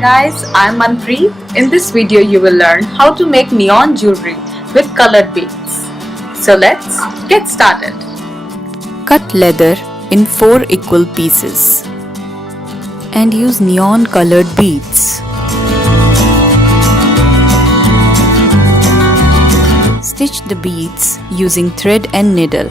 guys, I'm Manpreet. In this video you will learn how to make neon jewelry with colored beads. So let's get started. Cut leather in 4 equal pieces and use neon colored beads. Stitch the beads using thread and needle.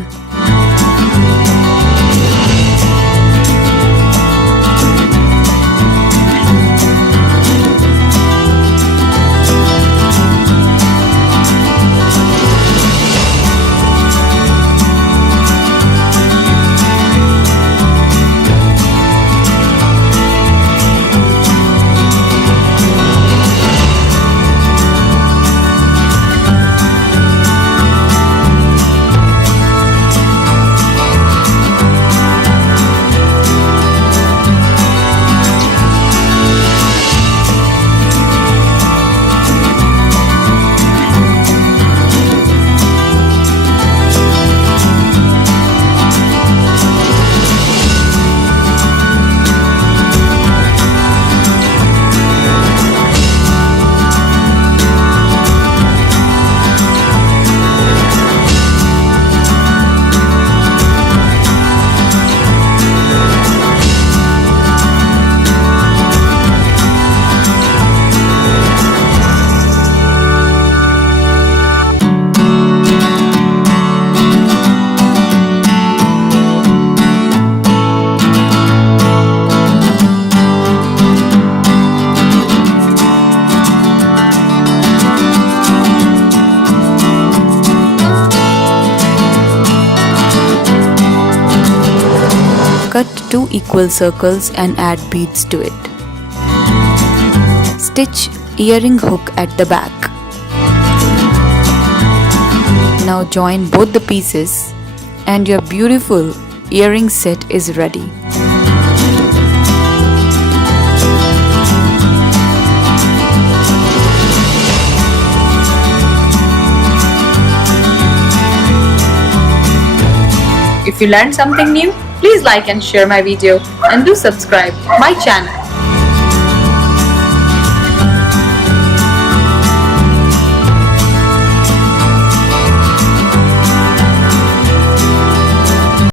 Cut 2 equal circles and add beads to it. Stitch earring hook at the back. Now join both the pieces and your beautiful earring set is ready. If you learned something new, please like and share my video and do subscribe my channel.